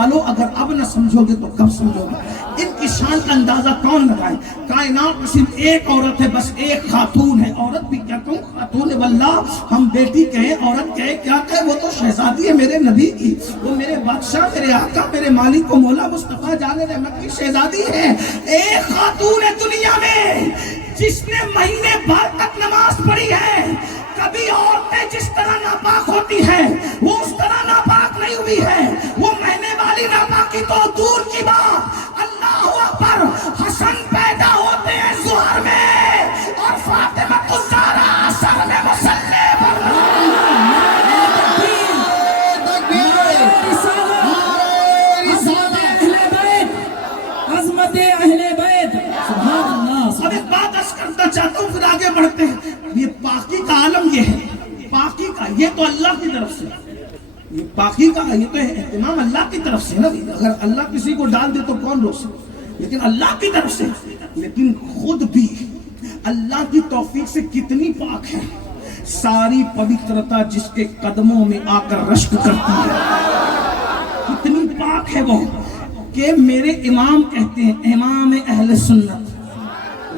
والوں اگر اب نہ سمجھو گے تو کب سمجھو گے؟ ان کی شان کا اندازہ کون لگائے؟ کائنات میں صرف ایک عورت ہے، بس ایک خاتون ہے. عورت بھی کیا کہوں، خاتون ہے. واللہ ہم بیٹی کہیں، عورت کہیں، کیا کہیں، وہ تو شہزادی ہے میرے نبی کی، وہ میرے بادشاہ، میرے آقا، میرے مالک و مولا مصطفیٰ جان رحمت کی شہزادی ہے. ایک خاتون ہے دنیا میں جس نے مہینے بھر تک نماز پڑھی ہے. کبھی عورتیں جس طرح ناپاک ہوتی ہیں وہ اس طرح ناپاک نہیں ہوئی ہے. وہ مہینے والی ناپاکی تو دور کی بات، اللہ اکبر، حسن پیدا ہوتے ہیں ظہر میں اور فاطمہ الزہرا عصر میں مصلی پر. اب ایک بات عرض کرنا چاہتا ہوں پھر آگے بڑھتے ہیں. یہ پاکی کا عالم یہ ہے، پاکی کا یہ تو اللہ کی طرف سے، یہ پاکی کا یہ تو اہتمام اللہ کی طرف سے نا. اگر اللہ کسی کو ڈال دے تو کون روک سکتا، لیکن اللہ کی طرف سے. لیکن خود بھی اللہ کی توفیق سے کتنی پاک ہے. ساری پوترتا جس کے قدموں میں آ کر رشک کرتی ہے، کتنی پاک ہے وہ کہ میرے امام کہتے ہیں، امام اہل سنت،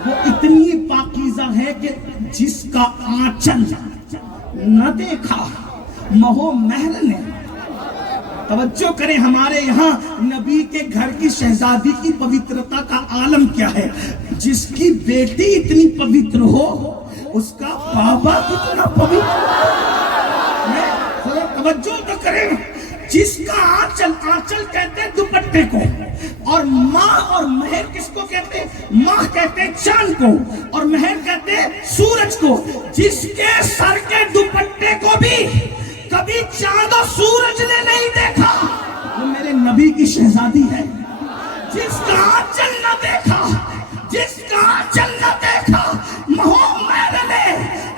وہ اتنی پاکیزہ ہے کہ جس کا آنچل نہ دیکھا مہو محل نے. توجہ کریں، ہمارے یہاں نبی کے گھر کی شہزادی کی پوترتا کا عالم کیا ہے. جس کی بیٹی اتنی پوتر ہو اس کا بابا کتنا پوتر. توجہ تو کریں، جس کا آنچل کہتے ہیں دوپٹے کو، اور ماں اور مہر کس کو کہتے ہیں؟ ماں کہتے ہیں چاند کو، اور مہر کہتے ہیں سورج کو. جس کے سر کے دوپٹے کو بھی کبھی چاند اور سورج نے نہیں دیکھا وہ میرے نبی کی شہزادی ہے. جس کا آنچل نہ دیکھا، جس کا آنچل نہ دیکھا مہو مہر نے،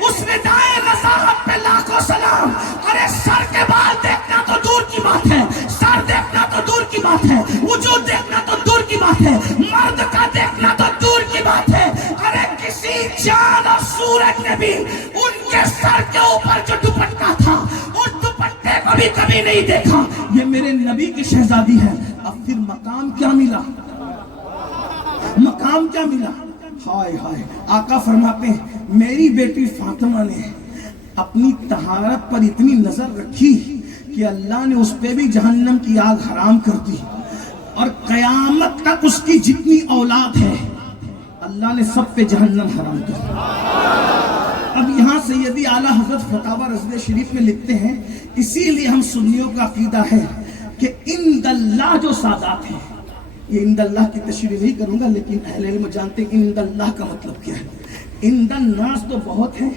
اس نے دائیں نصاحت پہ لاکھوں سلام. ارے سر کے بال دیکھنا تو دور کی بات ہے، سر دیکھنا تو دور کی بات ہے، وجود دیکھنا تو دور کی بات ہے، مرد کا دیکھنا تو دور کی بات ہے. ارے کسی چاند اور سورج نے بھی ان کے سر کے اوپر جو دوپٹہ تھا اس دوپٹے کو بھی کبھی نہیں دیکھا. یہ میرے نبی کی شہزادی ہے. اب پھر مقام کیا ملا، مقام کیا ملا. ہائے ہائے، آقا فرماتے ہیں میری بیٹی فاطمہ نے اپنی طہارت پر اتنی نظر رکھی کہ اللہ نے اس پہ بھی جہنم کی آگ حرام کر دی، اور قیامت تک اس کی جتنی اولاد ہے اللہ نے سب پہ جہنم حرام کر دی. اب یہاں سیدی اعلیٰ حضرت فتاوی رضویہ شریف میں لکھتے ہیں، اسی لیے ہم سنیوں کا عقیدہ ہے کہ عند اللہ جو سادات ہیں، یہ عند اللہ کی تشریح نہیں کروں گا، لیکن اہل علم جانتے ہیں عند اللہ کا مطلب کیا ہے. عند الناس تو بہت ہیں،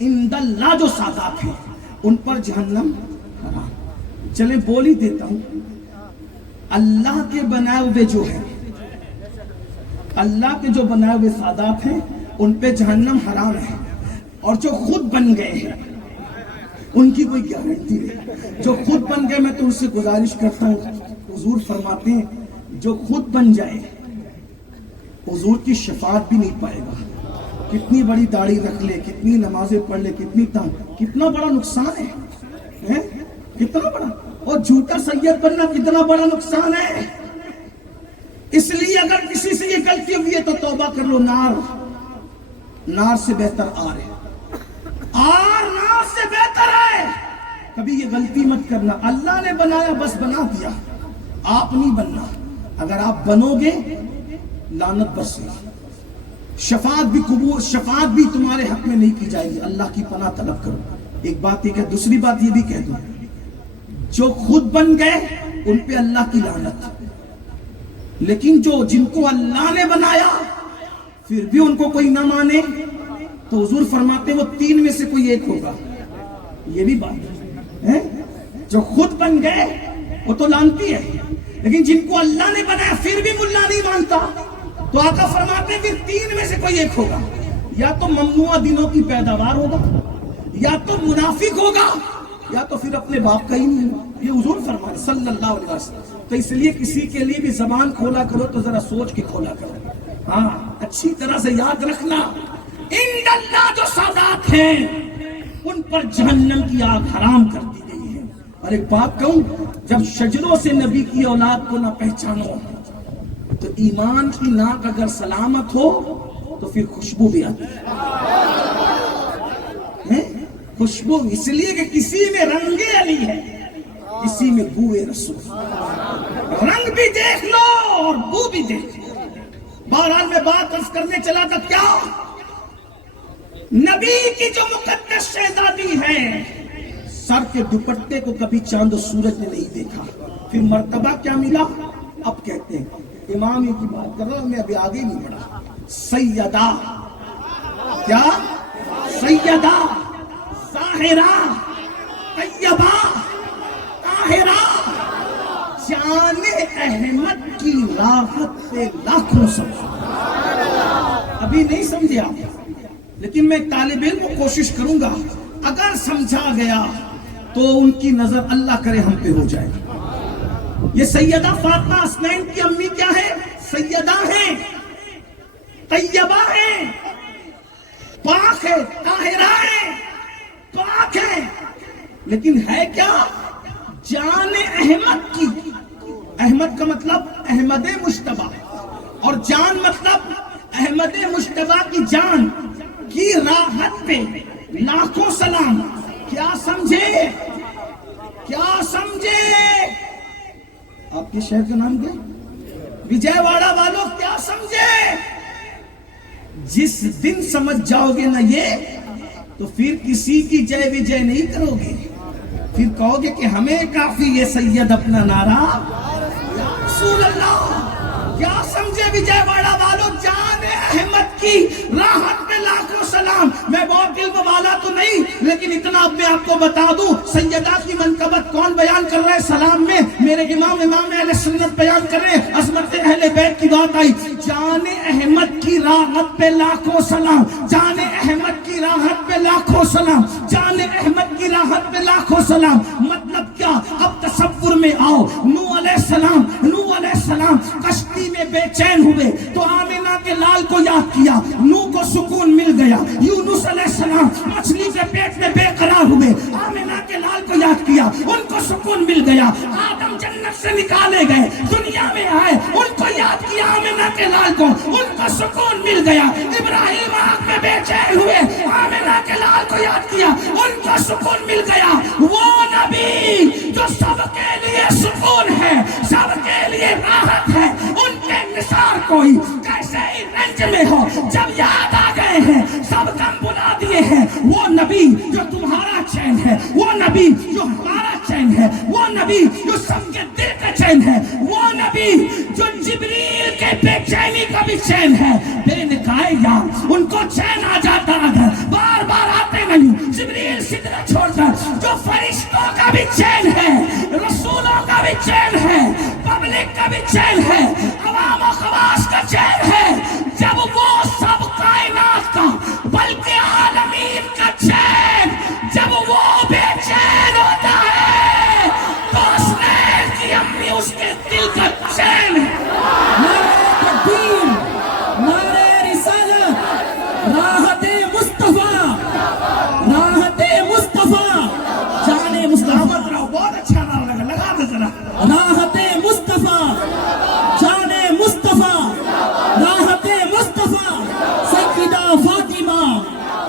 عند اللہ جو سادات ہیں ان پر جہنم حرام. چلیں بول ہی دیتا ہوں، اللہ کے بنائے ہوئے جو ہیں، اللہ کے جو بنائے ہوئے سادات ہیں ان پہ جہنم حرام ہے، اور جو خود بن گئے ہیں ان کی کوئی گارنٹی نہیں. جو خود بن گئے میں تو ان سے گزارش کرتا ہوں، حضور فرماتے ہیں جو خود بن جائے حضور کی شفاعت بھی نہیں پائے گا. کتنی بڑی داڑھی رکھ لے، کتنی نمازیں پڑھ لے، کتنا بڑا نقصان ہے، کتنا بڑا. اور جھوٹا سید بننا کتنا بڑا نقصان ہے. اس لیے اگر کسی سے یہ غلطی ہوئی ہے تو توبہ کر لو. نار سے بہتر آر ہے، نار سے بہتر ہے. کبھی یہ غلطی مت کرنا. اللہ نے بنایا بس بنا دیا، آپ نہیں بننا. اگر آپ بنو گے لعنت برسے گی. شفاعت بھی قبول، شفاعت بھی تمہارے حق میں نہیں کی جائے گی. اللہ کی پناہ طلب کرو. ایک بات یہ کہ دوسری بات یہ بھی کہہ دوں، جو خود بن گئے ان پہ اللہ کی لعنت. لیکن جن کو اللہ نے بنایا پھر بھی ان کو کوئی نہ مانے تو حضور فرماتے وہ 3 میں سے کوئی ایک ہوگا. یہ بھی بات ہے. جو خود بن گئے وہ تو لانتی ہے، لیکن جن کو اللہ نے بنایا پھر بھی ملا نہیں مانتا تو آقا فرماتے پھر 3 میں سے کوئی ایک ہوگا. یا تو ممنوع دنوں کی پیداوار ہوگا، یا تو منافق ہوگا، یا تو پھر اپنے باپ کا ہی نہیں ہوگا. یہ حضور فرمائے صلی اللہ علیہ وسلم. تو اس لیے کسی کے لیے بھی زبان کھولا کرو تو ذرا سوچ کے کھولا کرو. ہاں اچھی طرح سے یاد رکھنا، عند اللہ جو سادات ہیں ان پر جہنم کی آگ حرام کر دی گئی ہے. اور ایک بات کہوں، جب شجروں سے نبی کی اولاد کو نہ پہچانو تو ایمان کی ناک اگر سلامت ہو تو پھر خوشبو بھی آتی ہے، خوشبو، اس لیے کہ کسی میں رنگ علی ہے، کسی میں بوئے رسول، رنگ بھی دیکھ لو اور بو بھی دیکھ لو۔ بہرحال میں بات عرض کرنے چلا تھا، کیا نبی کی جو مقدس شہزادی ہے، سر کے دوپٹے کو کبھی چاند و سورج نے نہیں دیکھا، پھر مرتبہ کیا ملا؟ اب کہتے ہیں امام ہی کی بات کر رہا ہوں میں، ابھی آگے نہیں بڑھا، سیدہ، کیا سیدہ ظاہرہ طیبہ طاہرہ، جان احمد کی راحت پہ لاکھوں سوال۔ ابھی نہیں سمجھے آپ، لیکن میں طالب علم کو کوشش کروں گا، اگر سمجھا گیا تو ان کی نظر اللہ کرے ہم پہ ہو جائے۔ یہ سیدہ فاطمہ حسنین کی امی کیا ہے؟ سیدہ ہیں، طیبہ ہیں، پاک ہے، طاہرہ ہے، پاک ہے، لیکن ہے کیا؟ جان احمد کی۔ احمد کا مطلب احمد مشتبہ، اور جان مطلب احمد مشتبہ کی جان کی راحت پہ لاکھوں سلام۔ کیا سمجھے؟ کیا سمجھے؟ آپ کے شہر کا نام کیا؟ وجے واڑہ والوں، کیا سمجھے؟ جس دن سمجھ جاؤ گے نا یہ، تو پھر کسی کی جے وجے نہیں کرو گے، پھر کہو گے کہ ہمیں کافی یہ سید اپنا نعرہ یا رسول اللہ۔ کیا سمجھے وجے واڑہ والوں؟ جان احمد کی راحت پہ لاکھوں سلام۔ میں بہت علم والا تو نہیں، لیکن اتنا اب میں آپ کو بتا دوں، سیدہ کی منقبت کون بیان کر رہا ہے سلام میں؟ میرے امام اہل سنت بیان کر رہے ہیں، عظمت اہل بیت کی بات آئی، جان احمد کی راحت پہ لاکھوں سلام، جان احمد کی راحت پہ لاکھوں سلام، جان احمد کی راحت پہ لاکھوں سلام۔ مطلب کیا؟ اب تصور میں آؤ، نوح علیہ السلام کشتی میں بے چین ہوئے تو آمینہ کے لال کو یاد کیا، نوح کو سکون مل گیا۔ یونس علیہ السلام مچھلی کے پیٹ میں بے قرار ہوئے، آمینہ کے لال کو یاد کیا، ان کو سکون مل گیا۔ آدم جنت سے نکالے گئے، دنیا میں آئے، ان کو یاد کیا، آمینہ کے لال کو، ان کو سکون مل گیا۔ ابراہیم آگ میں بے چین ہوئے، آمینہ کے لال کو یاد کیا، ان کو سکون مل گیا۔ وہ نبی جو سب کے لیے سکون ہے، سب کے لیے راحت ہے، ان کے نثار کوئی کیسے ہی رنج میں ہو، جب یاد آ گئے ہیں سب کم بلا دیے ہیں۔ وہ نبی جو تمہارا چین ہے، وہ نبی جو ہمارا چین ہے، وہ نبی جو سب کے دل کا چین ہے، وہ نبی جو جبریل کے بے چینی کا بھی چین ہے۔ بے نکائے یار ان کو چین آ جاتا اگر بار بار آتے نہیں، جبریل سدرہ چھوڑ کر جو فرشتوں کا بھی چین ہے، رسولوں کا بھی چین ہے، پبلک کا بھی چین ہے، عوام و خواص کا چین ہے، جب وہ سب کائنات کا بلکہ عالمین کا چین جب وہ بے چین ہوتا ہے تو حسنین کی امی اس کے دل کا چین ہے۔ نعرہ تکبیر، نعرہ رسالت، راحت مصطفیٰ، راحت مصطفیٰ، جان مصطفیٰ، بہت اچھا نام لگا، لگا دے ذرا۔ راحت مصطفیٰ، جان مصطفیٰ، راحت مصطفیٰ، سیدہ فاطمہ،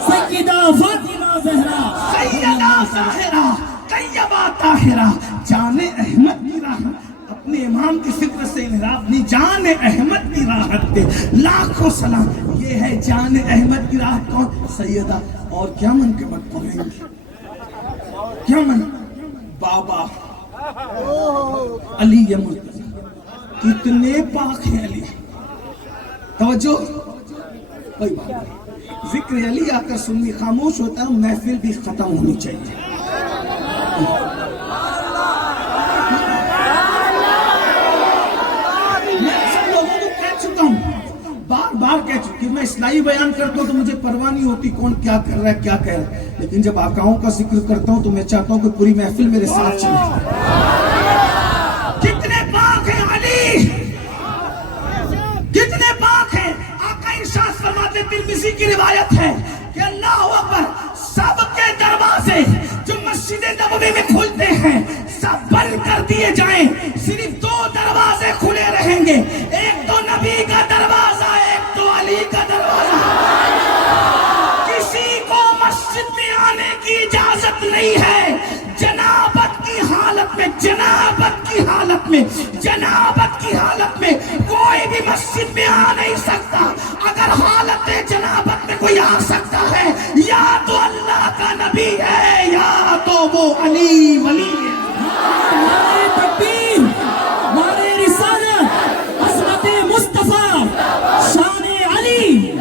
سیدہ فاطمہ زہرا، سیدہ ظاہرہ طیبہ طاہرہ، جان احمد کی راحت، اپنے امام کی فکر سے انحراف نہیں، جان احمد کی راحت پہ لاکھوں سلام۔ یہ ہے جان احمد کی راحت کون؟ سیدہ۔ اور کیا منقبت پڑھیں گے؟ کیا من؟ بابا علی مرتضی، کتنے پاک ہیں علی۔ توجہ، کوئی بات نہیں، ذکر علی آ کر سننی خاموش ہوتا ہے، محفل بھی ختم ہونی چاہیے۔ میں سب لوگوں کو کہہ چکا ہوں، بار بار کہہ چکی، میں اصلاحی بیان کرتا ہوں تو مجھے پرواہ نہیں ہوتی کون کیا کر رہا ہے کیا کہہ رہا ہے، لیکن جب آقاؤں کا ذکر کرتا ہوں تو میں چاہتا ہوں کہ پوری محفل میرے ساتھ چلے۔ کتنے پاک ہیں علی، کتنے پاک ہیں۔ آقا ارشاد فرماتے، ترمذی کی روایت ہے کہ اللہ اکبر، سب کے دروازے جو مسجد نبوی میں کھلتے ہیں دیے جائیں، صرف 2 دروازے کھلے رہیں گے، ایک تو نبی کا دروازہ، ایک تو علی کا دروازہ۔ کسی کو مسجد میں آنے کی اجازت نہیں ہے، جنابت کی حالت میں، جنابت کی حالت میں، جنابت کی حالت میں کوئی بھی مسجد میں آ نہیں سکتا۔ اگر حالت جنابت میں کوئی آ سکتا ہے، یا تو اللہ کا نبی ہے یا تو وہ علی ولی ہے۔ نعرہ تکبیر، نعرہ رسالت، عظمت مصطفیٰ، شان علی،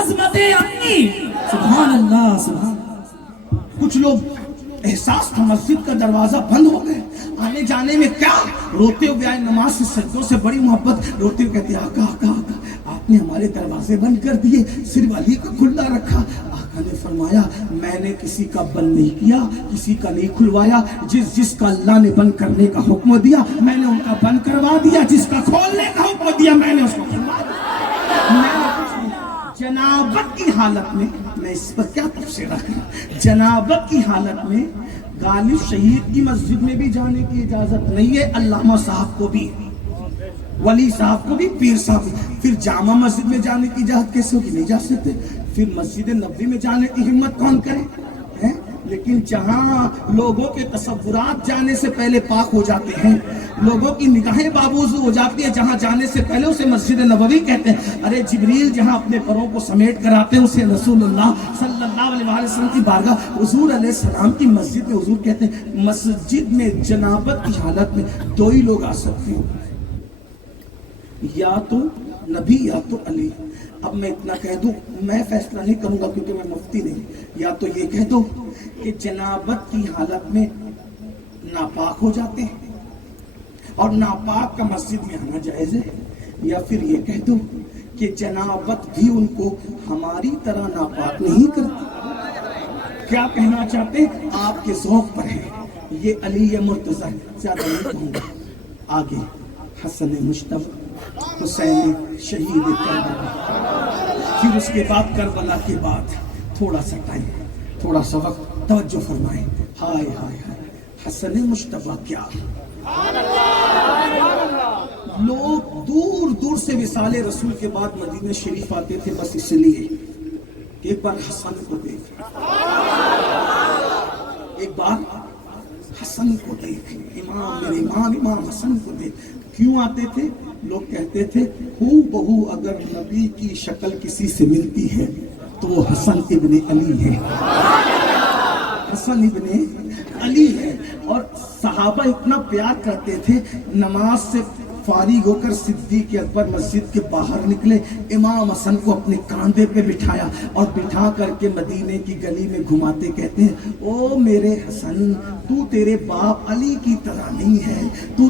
عظمت علی، سبحان اللہ، سبحان اللہ۔ کچھ لوگ احساس تھا مسجد کا دروازہ بند ہو گئے، آنے جانے میں کیا، روتے ہوئے آئے، نماز سے سجدوں سے بڑی محبت، روتے ہوئے کہتے آقا آقا آقا آپ نے ہمارے دروازے بند کر دیے، صرف علی کا کھلا رکھا۔ آقا نے فرمایا میں نے کسی کا بند نہیں کیا، کسی کا نہیں کھلوایا، جس کا اللہ نے بند کرنے کا حکم دیا میں نے ان کا بند کروا دیا، جس کا کھولنے کا حکم دیا میں نے اس کو کھلوا دیا۔ جنابت کی حالت میں، میں اس پر کیا تفسیر رکھنا، جنابت کی حالت میں غالب شہید کی مسجد میں بھی جانے کی اجازت نہیں ہے، علامہ صاحب کو بھی، ولی صاحب کو بھی، پیر صاحب کو۔ پھر جامع مسجد میں جانے کی اجازت کیسے ہوگی؟ نہیں جا سکتے۔ پھر مسجد نبوی میں جانے کی ہمت کون کرے؟ لیکن جہاں لوگوں کے تصورات جانے سے پہلے پاک ہو جاتے ہیں، لوگوں کی نگاہیں بابوزو ہو جاتی ہیں، جہاں جانے سے پہلے اسے مسجد نبوی کہتے ہیں۔ ارے جبریل جہاں اپنے پروں کو سمیٹ کر آتے ہیں اسے رسول اللہ صلی اللہ علیہ وسلم کی بارگاہ، حضور علیہ السلام کی مسجد میں حضور کہتے ہیں مسجد میں جنابت کی حالت میں 2 ہی لوگ آ سکتے ہیں، یا تو نبی یا تو علی۔ اب میں اتنا کہہ دوں، میں فیصلہ نہیں کروں گا کیونکہ میں مفتی نہیں، یا تو یہ کہہ دو کہ جنابت کی حالت میں ناپاک ہو جاتے ہیں اور ناپاک کا مسجد میں آنا جائز ہے، یا پھر یہ کہہ دو کہ جنابت بھی ان کو ہماری طرح ناپاک نہیں کرتی۔ کیا کہنا چاہتے ہیں؟ آپ کے ذوق پر ہے، یہ علی یا مرتضی، زیادہ نہیں کہوں گا۔ آگے حسن مشتبہ، حسین شہید کربلا، پھر اس کے بعد کربلا کے بعد تھوڑا سا ٹائم، تھوڑا سا وقت، توجہ فرمائیں۔ ہائے ہائے ہائے، حسن مشتبہ کیا! لوگ دور دور سے وصال رسول کے بعد مدینہ شریف آتے تھے بس اس لیے کہ ایک بار حسن کو دیکھ، ایک بار حسن کو دیکھ، امام میرے امام حسن کو دیکھ۔ کیوں آتے تھے؟ لوگ کہتے تھے ہو بہو اگر نبی کی شکل کسی سے ملتی ہے تو وہ حسن ابن علی ہے، حسن ابن علی ہے۔ اور صحابہ اتنا پیار کرتے تھے، نماز سے فارغ ہو کر صدیق اکبر مسجد کے باہر نکلے، امام حسن کو اپنے کاندھے پہ بٹھایا اور بٹھا کر کے مدینے کی گلی میں گھماتے کہتے ہیں او میرے حسن، تو تیرے باپ علی کی طرح نہیں ہے،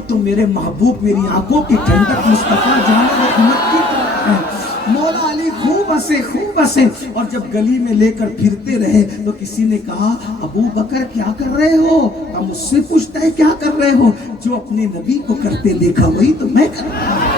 تو میرے محبوب، میری آنکھوں کی ٹھنڈک مصطفیٰ جان محمد کی طرح ہے۔ مولا علی خوب ہنسے، خوب ہنسے، اور جب گلی میں لے کر پھرتے رہے تو کسی نے کہا ابو بکر کیا کر رہے ہو؟ ہم مجھ سے پوچھتا ہے کیا کر رہے ہو؟ جو اپنے نبی کو کرتے دیکھا وہی تو میں کر رہا ہوں۔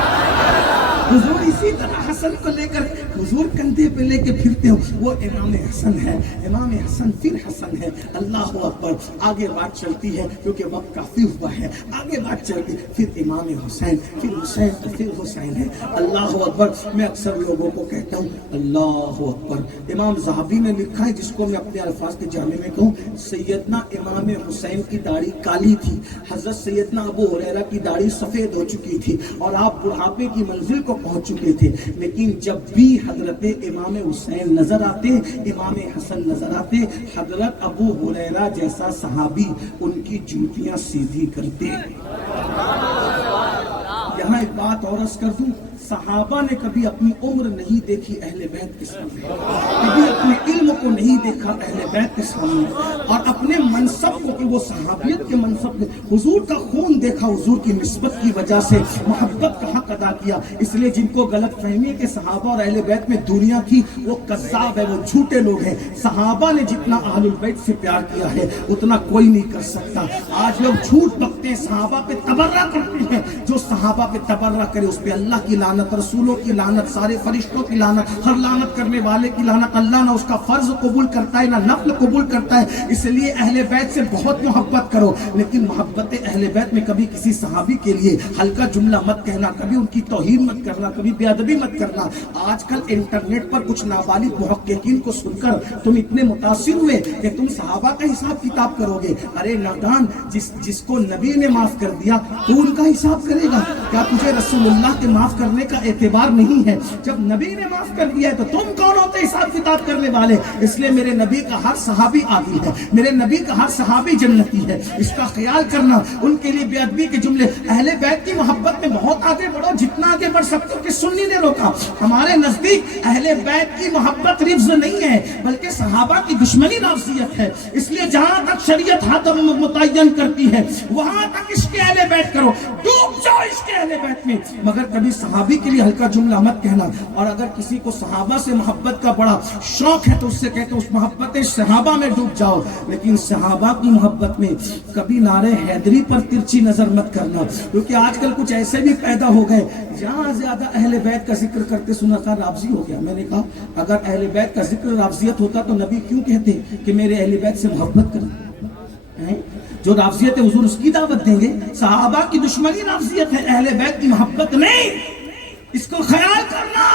حضور اسی طرح حسن کو لے کر حضور کندھے پہ لے کے پھرتے ہو، وہ امام حسن ہے، امام حسن پھر حسن ہے۔ اللہ اکبر، آگے بات چلتی ہے کیونکہ وقت کافی ہوا ہے، آگے بات چلتی، پھر امام حسین، پھر حسین، پھر حسین ہے۔ اللہ اکبر، میں اکثر لوگوں کو کہتا ہوں اللہ اکبر۔ امام ذہبی نے لکھا ہے، جس کو میں اپنے الفاظ کے جامع میں کہوں، سیدنا امام حسین کی داڑھی کالی تھی، حضرت سیدنا ابو ہریرہ کی داڑھی سفید ہو چکی تھی اور آپ بڑھاپے کی منزل کو پہنچ چکے تھے، لیکن جب بھی حضرت امام حسین نظر آتے، امام حسن نظر آتے، حضرت ابو ہریرہ جیسا صحابی ان کی جوتیاں سیدھی کرتے۔ یہاں ایک بات اور عرض کر دوں، صحابہ نے کبھی اپنی عمر نہیں دیکھی اہل بیت کے سامنے، کبھی اپنے علم کو نہیں دیکھا اہل بیت کے سامنے، اور اپنے منصب کو کہ وہ صحابیت کے منصب میں حضور کا خون دیکھا، حضور کی نسبت کی وجہ سے محبت کا حق ادا کیا۔ اس لیے جن کو غلط فہمی ہے کہ صحابہ اور اہل بیت میں دوریاں تھی، وہ کذاب ہے، وہ جھوٹے لوگ ہیں۔ صحابہ نے جتنا اہل البیت سے پیار کیا ہے اتنا کوئی نہیں کر سکتا۔ آج لوگ جھوٹ بکتے ہیں، صحابہ پہ تبرہ کرتے ہیں، جو صحابہ پہ تبرہ کرے اس پہ اللہ کی لعنت لعنت، رسولوں کی لعنت، سارے فرشتوں کی لعنت، ہر لعنت کرنے والے کی لعنت. اللہ نہ اس کا فرض قبول کرتا ہے نہ نفل قبول کرتا ہے. اس لیے اہل بیت سے بہت محبت کرو، لیکن محبت اہل بیت میں کبھی کسی صحابی کے لیے ہلکا جملہ مت کہنا، کبھی ان کی توہین مت کرنا، کبھی بے ادبی مت کرنا. آج کل انٹرنیٹ پر کچھ نابالغ محققین کو سن کر تم اتنے متاثر ہوئے کہ تم صحابہ کا حساب کتاب کرو گے. ارے نادان، جس کو نبی نے معاف کر دیا تو ان کا حساب کرے گا کیا؟ تجھے رسول اللہ کے معاف کرنے کا اعتبار نہیں ہے؟ جب نبی نے معاف کر دیا ہے تو تم کون ہوتے حساب کتاب کرنے والے؟ اس لیے میرے نبی کا ہر صحابی عادل ہے، میرے نبی کا ہر صحابی جنتی ہے. اس کا خیال کرنا. ان کے لیے بے ادبی کے جملے. اہل بیت کی محبت میں بہت آگے بڑھو، جتنا آگے بڑھ سکتے ہو. کہ سنی نے روکا. ہمارے نزدیک اہل بیت کی محبت رفض نہیں ہے بلکہ صحابہ کی دشمنی لفظیت ہے. اس لیے جہاں تک شریعت حد متعین کرتی ہے وہاں تک عشق اہل بیت کرو، ڈوب جاؤ عشق اہل بیت میں، مگر کبھی صحابی کے لیے ہلکا جملہ مت کہنا. اور اگر کسی کو صحابہ سے محبت کا بڑا شوق ہے تو اس سے کہتے اس محبت صحابہ میں ڈوب جاؤ، لیکن صحابہ کی محبت میں کبھی نعرہ حیدری پر ترچی نظر مت کرنا. کیونکہ آج کل کچھ ایسے بھی پیدا ہو گئے جہاں زیادہ اہل بیت کا ذکر کرتے سنا تھا رافضی ہو گیا. میں نے کہا اگر اہل بیت کا ذکر رافضیت ہوتا تو نبی کیوں کہتے کہ میرے اہل بیت سے محبت کریں؟ جو رافضیت ہے حضور اس کی دعوت دیں گے. صحابہ کی دشمنی رافضیت ہے، اہل بیت کی محبت نہیں. اس کو خیال کرنا.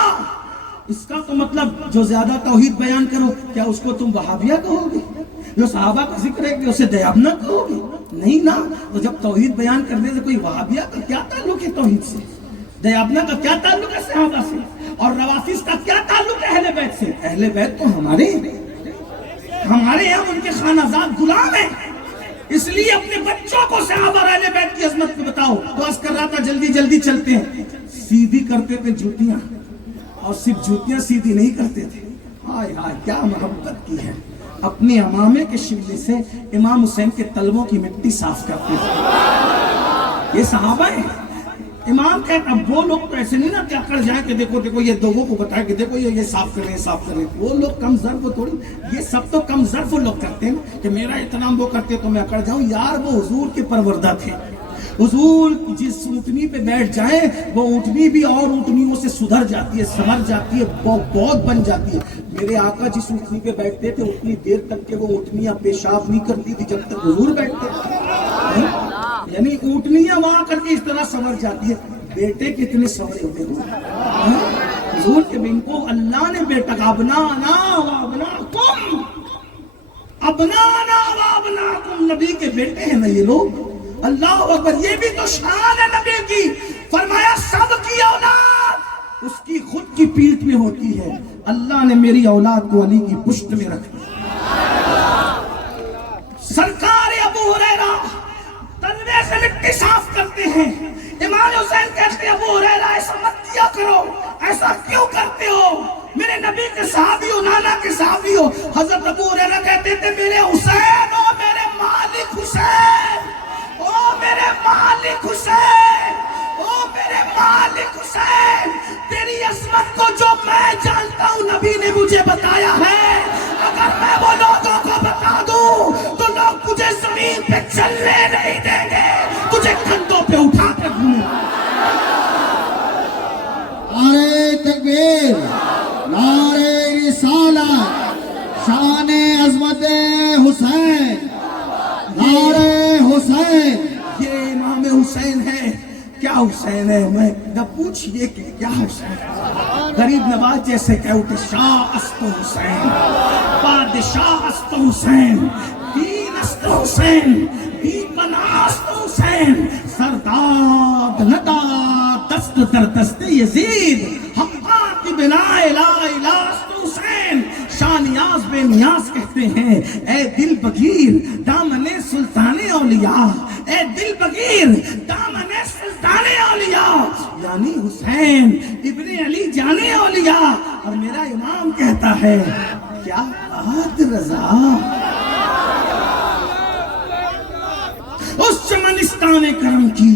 اس کا تو مطلب جو زیادہ توحید بیان کرو کیا اس کو تم وہابیہ کہو گے؟ جو صحابہ کا ذکر ہے کہ اسے دیابنہ کہو گے؟ نہیں نا. تو جب توحید بیان کرنے سے کوئی وہابیہ کا کیا تعلق ہے توحید سے؟ دیابنہ کا کیا تعلق ہے صحابہ سے؟ اور روافض کا کیا تعلق ہے اہل بیت سے؟ اہل بیت تو ہمارے یہاں ان کے خانہ زاد غلام ہیں. اس لیے اپنے بچوں کو صحابہ اور اہل بیت کی عظمت کو بتاؤ. تو عرض کر رہا تھا جلدی جلدی چلتے ہیں. سیدھی کرتے تھے جوتیاں، اور صرف جوتیاں سیدھی نہیں کرتے تھے. ہائے ہائے کیا محبت کی ہے. اپنے امامے کے شملے سے امام حسین کے تلووں کی مٹی صاف کرتے تھے. یہ صحابہ ہیں. امام کہتا اب وہ لوگ تو ایسے نہیں نا کہ اکڑ جائیں کہ دیکھو دیکھو یہ لوگوں کو بتائے کہ دیکھو یہ صاف کریں صاف کریں. وہ لوگ کم ظرف تھوڑی، یہ سب تو کم ظرف لوگ کرتے ہیں کہ میرا احترام وہ کرتے تو میں اکڑ جاؤں. یار وہ حضور کے پروردہ تھے. حضور جس اونٹنی پہ بیٹھ جائیں وہ اونٹنی بھی اور اونٹنیوں سے سدھر جاتی ہے، سمر جاتی ہے، بہت بن جاتی ہے. میرے آقا جس اونٹنی پہ بیٹھتے تھے اتنی دیر تک کہ وہ اونٹنیاں پیشاب نہیں کرتی تھی جب تک حضور بیٹھتے تھے. یعنی اونٹنیاں وہاں کر کے اس طرح سمر جاتی ہے. بیٹے کتنے سمرے ہوتے ہیں حضور کے. ان کو اللہ نے بیٹا کا ابناءکم نبی کے بیٹے ہیں نا یہ لوگ. اللہ اکبر. یہ بھی تو شان ہے نبی کی. فرمایا سب کی اولاد اس کی خود کی پیٹھ میں ہوتی ہے. اللہ نے میری اولاد کو علی کی پشت میں رکھ دیا. سرکار ابو ہریرہ تلوے سے مٹی صاف کرتے ہیں. امام حسین کہتے ہیں ابو ہریرہ ایسا مت کیا کرو، ایسا کیوں کرتے ہو؟ میرے نبی کے صحابی ہو، نانا کے صحابی ہو. حضرت ابو ہریرہ کہتے تھے میرے حسین او میرے مالک حسین، او میرے مالک حسین، او میرے مالک حسین، تیری عظمت کو جو میں جانتا ہوں نبی نے مجھے بتایا ہے. اگر میں وہ لوگوں کو بتا دوں تو لوگ تجھے زمین پہ چلنے نہیں دیں گے، تجھے کندھوں پہ اٹھا کر گھومیں. نعرہ تکبیر، نعرہ رسالت، شان عظمت حسین، نعرہ حسین. یہ امام حسین ہے. کیا حسین ہے؟ میں نہ پوچھئے کہ کیا حسین. غریب نواز جیسے کہ اٹھے شاہ است حسین، بادشاہ است حسین، دین است حسین، دین بنا است حسین، سرداد ندا دست در دست یزید، حقا کی بنا لا الہ است حسین. شاہ نیاز بے نیاز کہتے ہیں اے دل بگیر دامن سلطان اولیاء، اے دل بگیر دامن سلطان اولیاء، یعنی حسین ابن علی جانے اولیاء. اور میرا امام کہتا ہے کیا بات رضا. اس چمنستان کرم کی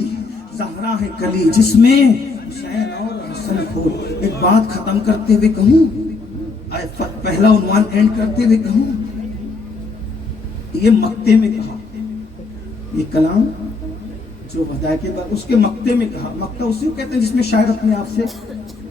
زہرا ہے کلی جس میں حسین اور حسن کو. ایک بات ختم کرتے ہوئے کہوں، پہلا عنوان اینڈ کرتے ہوئے کہوں، یہ مکتے میں کہا یہ کلام جو بتایا کہ اس کے مقطع میں کہا، مقطع اسی کو کہتے ہیں جس میں شاعر اپنے آپ سے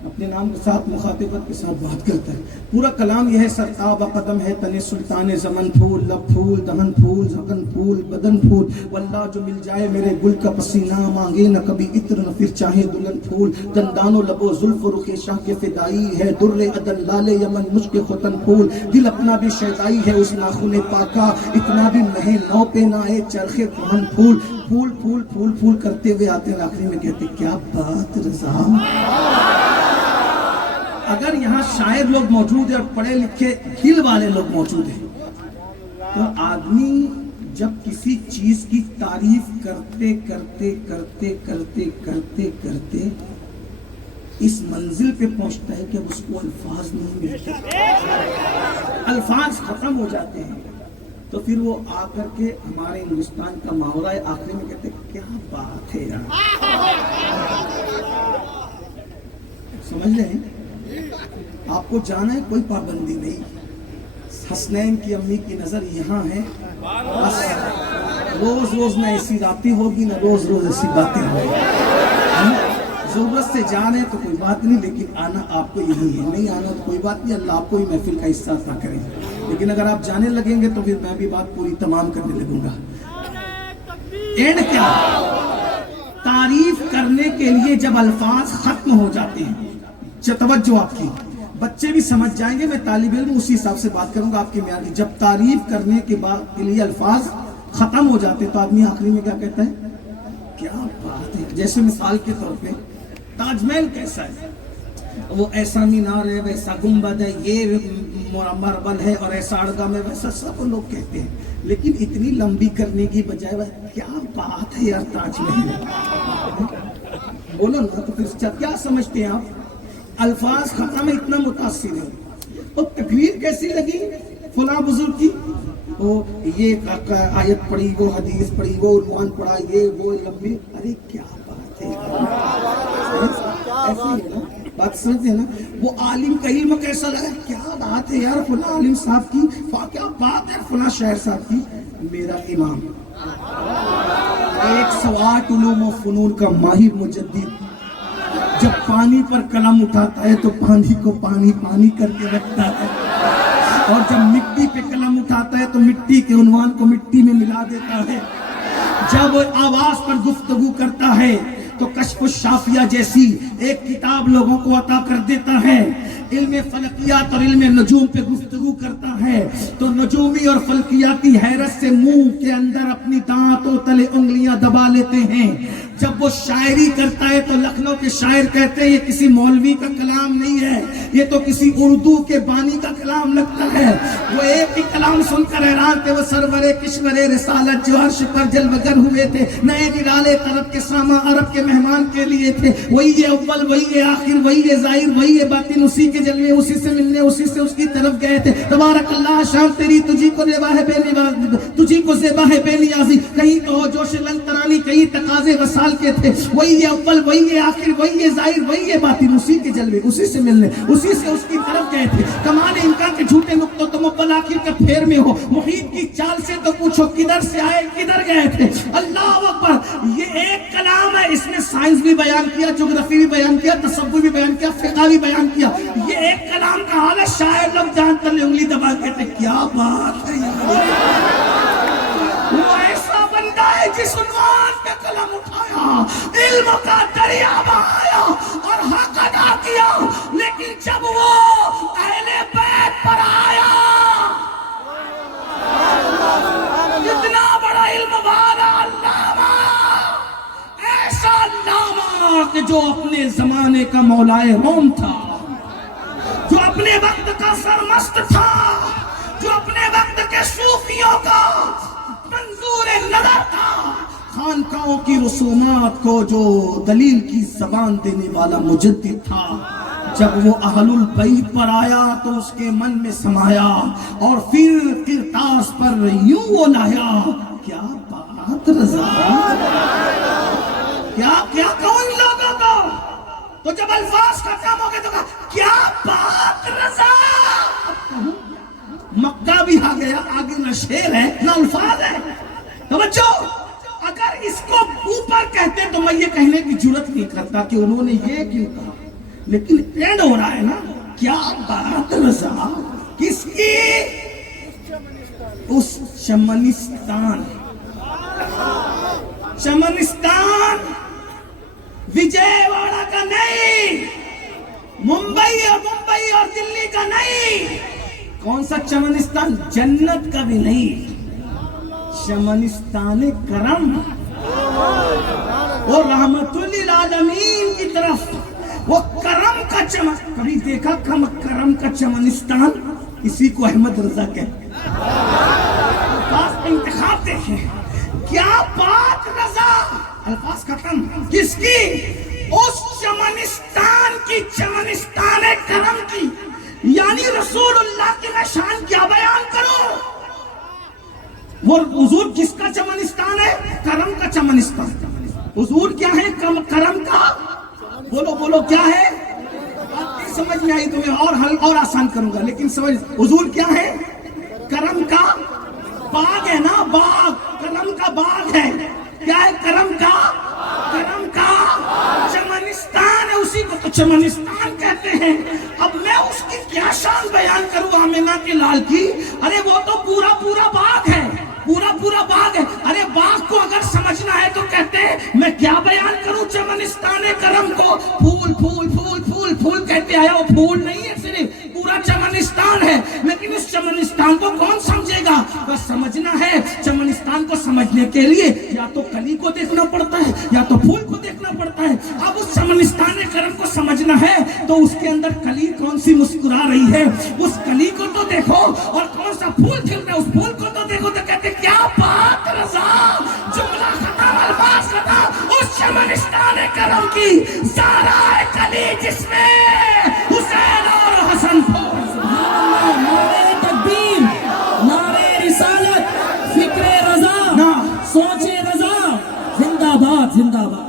اپنے نام کے ساتھ مخاطبت کے ساتھ بات کرتا ہے. پورا کلام یہ ہے: سرتاب قدم ہے تن سلطان زمن، پھول لب پھول دہن پھول زکن پھول بدن پھول، واللہ جو مل جائے میرے گل کا پسینہ، مانگے نہ کبھی عطر نہ پھر چاہے دلہن پھول، دندان و لب و زلف و رخ شاہ کے فدائی ہے، در عدن لال یمن مشک ختن پھول، دل اپنا بھی شیدائی ہے اس ناخن پاکا، اتنا بھی مہے نو پہ نہ آئے چرخ کہن پھول. پھول پھول پھول پھول کرتے ہوئے آتے ہیں، آخری میں کہتے کیا بات رضا. اگر یہاں شاعر لوگ موجود ہیں اور پڑھے لکھے دل والے لوگ موجود ہیں تو آدمی جب کسی چیز کی تعریف کرتے کرتے کرتے کرتے کرتے کرتے اس منزل پہ پہنچتا ہے کہ اس کو الفاظ نہیں ملتے، الفاظ ختم ہو جاتے ہیں، تو پھر وہ آ کر کے ہمارے ہندوستان کا محاورہ ہے، آخری میں کہتے ہیں کیا بات ہے یار. سمجھ رہے ہیں؟ آپ کو جانا ہے، کوئی پابندی نہیں. حسنین کی امی کی نظر یہاں ہے، بس روز روز نہ ایسی راتیں ہوگی نہ روز روز ایسی باتیں ہوگی. ضرورت سے جا رہے تو کوئی بات نہیں، لیکن آنا آپ کو یہی ہے. نہیں آنا تو کوئی بات نہیں، اللہ آپ کو ہی محفل کا حصہ عطا کرے. لیکن اگر آپ جانے لگیں گے تو پھر میں بھی بات پوری تمام کرنے لگوں گا. اینڈ کیا؟ تعریف کرنے کے لیے جب الفاظ ختم ہو جاتے ہیں، توجہ آپ کی، بچے بھی سمجھ جائیں گے، میں طالب علم اسی حساب سے بات کروں گا آپ کے معیار کی. جب تعریف کرنے کے بعد کے لیے الفاظ ختم ہو جاتے تو آدمی آخری میں کیا کہتا ہے؟ کیا بات ہے. جیسے مثال کے طور پہ تاج محل کیسا ہے؟ وہ ایسا مینار ہے، ویسا گنبد ہے، یہ مربل ہے اور ایسا اڑگم ہے، ویسا سب لوگ کہتے ہیں. لیکن اتنی لمبی کرنے کی بجائے کیا بات ہے یار تاج محل، بولو نا. تو پھر کیا سمجھتے ہیں آپ؟ الفاظ ختم ہے، اتنا متاثر ہے. اور تقریر کیسی لگی فلاں بزرگ کی؟ وہ یہ آیت پڑھی، وہ حدیث پڑھی، وہ عنوان پڑھا، یہ وہ لمبی. ارے کیا بات ہے، ایسی ہے نا بات، سمجھتے ہیں نا. وہ عالم کا علم کیسا لگا؟ کیا بات ہے یار فلاں عالم صاحب کی، کیا بات ہے فلاں شاعر صاحب کی. میرا امام 108 علوم و فنون کا ماہر مجدد جب پانی پر قلم اٹھاتا ہے تو پانی کو پانی پانی کر کے رکھتا ہے، اور جب مٹی پہ قلم اٹھاتا ہے تو مٹی کے عنوان کو مٹی میں ملا دیتا ہے. جب آواز پر گفتگو کرتا ہے تو کشف الشافیہ جیسی ایک کتاب لوگوں کو عطا کر دیتا ہے. علم فلکیات اور علم نجوم پہ گفتگو کرتا ہے تو نجومی اور فلکیاتی حیرت سے منہ کے اندر اپنی دانتوں تلے انگلیاں دبا لیتے ہیں. جب وہ شاعری کرتا ہے تو لکھنؤ کے شاعر کہتے ہیں یہ کسی مولوی کا کلام نہیں ہے، یہ تو کسی اردو کے بانی کا کلام لگتا ہے. وہ ایک ہی کلام سن کر حیران تھے، وہ سرور کشور رسالت جو عرش پر جلوگر ہوئے تھے، نئے نرالے طرب کے ساما عرب کے مہمان کے لیے تھے. وہی ہے اول، وہی ہے آخر، وہی ہے ظاہر، وہی ہے باطن، اسی کے جلوے، اسی سے ملنے، اسی سے اس کی طرف گئے تھے. تبارک اللہ شان تیری، تجھی کو زیبا ہے بے نیاز، تجھی کو زیبا ہے بے نیازی. کہیں تو جوش لن ترانی، کہیں تقاضے وصال کے تھے. وہی ہے اول، وہی ہے آخر، وہی ہے ظاہر، وہی ہے باطن، اسی کے جلوے، اسی سے ملنے، اسی سے اس کی طرف گئے تھے. کمال امکان کے جھوٹے نقطوں تو مبل آخر کا پھیر میں ہو، محیط کی چال سے تو پوچھو کدھر سے آئے کدھر گئے تھے. اللہ اکبر. یہ ایک کلام ہے، اس میں سائنس بھی بیان کیا، جغرافی بھی بیان کیا، تصوف بھی بیان کیا، فقہ بھی بیان کیا. یہ ایک کلام کا حال ہے. شاعر لوگ جان تلے انگلی دبا کہتے کیا بات ہے یار. وہ ایسا بندہ ہے جس عنوان پہ قلم اٹھایا، علم کا دریا بہایا اور حق ادا کیا. لیکن جب وہ اہل بیت پر آیا، اتنا بڑا علم والا علامہ، ایسا علامہ کہ جو اپنے زمانے کا مولائے روم تھا، جو اپنے وقت کا سرمست تھا، جو اپنے وقت کے صوفیوں کا منظور نظر تھا، خانقاہوں کی رسومات کو جو دلیل کی زبان دینے والا مجدد تھا. جب وہ اہل البیت پر آیا تو اس کے من میں سمایا اور پھر کرتاس پر یوں وہ لایا. کیا بات رضا، کیا کہوں ان لوگوں کو. تو جب الفاظ ختم ہو گئے تو کہا کیا بات رضا. مکہ بھی آ گیا، آگے نہ شعر ہے نہ الفاظ ہے. توجہ، اگر اس کو اوپر کہتے تو میں یہ کہنے کی جرت نہیں کرتا کہ انہوں نے یہ کیوں کہا، لیکن اینڈ ہو رہا ہے نا. کیا بات رضا کس کی؟ اس چمنستان وجے واڑا کا نہیں، ممبئی اور دلی کا نہیں. کون سا چمنستان؟ جنت کا بھی نہیں، چمنستان کرم. وہ رحمت للعالمین کی طرف، وہ کرم کا چمن. کبھی دیکھا کرم کا چمنستان؟ اسی کو احمد رضا کہتے ہیں. الفاظ کا انتخاب دیکھیں، کیا بات رضا. الفاظ ختم. کس کی؟ اس چمنستان کی، چمنستان کرم کی. یعنی رسول اللہ کی میں شان کیا بیان کروں. وہ حضور کس کا چمنستان ہے؟ کرم کا چمنستان. حضور کیا ہے؟ کرم کا. بولو کیا ہے؟ بات سمجھ میں آئی تمہیں اور آسان کروں گا، لیکن سمجھ. حضور کیا ہے؟ کرم کا باغ ہے نا، باغ. کرم کا باغ ہے. کیا ہے؟ کرم کا چمنستان ہے. اسی کو تو چمنستان کہتے ہیں. اب میں اس کی کیا شان بیان کروں آمینہ کے لال کی؟ ارے وہ تو پورا باغ ہے، پورا باغ ہے. ارے باغ کو اگر سمجھنا ہے تو کہتے ہیں میں کیا بیان کروں چمنستان کرم کو؟ پھول کہتے آیا. وہ پھول نہیں ہے، صرف پورا چمنستان ہے. لیکن اس چمنستان کو کون سمجھے گا؟ بس سمجھنا ہے. چمنستان کو سمجھنے کے لیے یا تو کلی کو دیکھنا پڑتا ہے یا تو پھول کو دیکھنا پڑتا ہے. اب اس چمنستان کرم کو سمجھنا ہے تو اس کے اندر کلی کون سی مسکرا رہی ہے، اس کلی کو تو دیکھو. اور کون سا پھول کھل رہا ہے، اس پھول کو تو دیکھو. تو کہتے کیا بات رضا. جملہ ختم، الفاظ ختم. اس چمنستان کرم کی زہرا کلی جس میں حسین اور حسن پھول. نعرے تکبیر، نعرے رسالت، فکر رضا، سوچ رضا. زندہ باد، زندہ باد.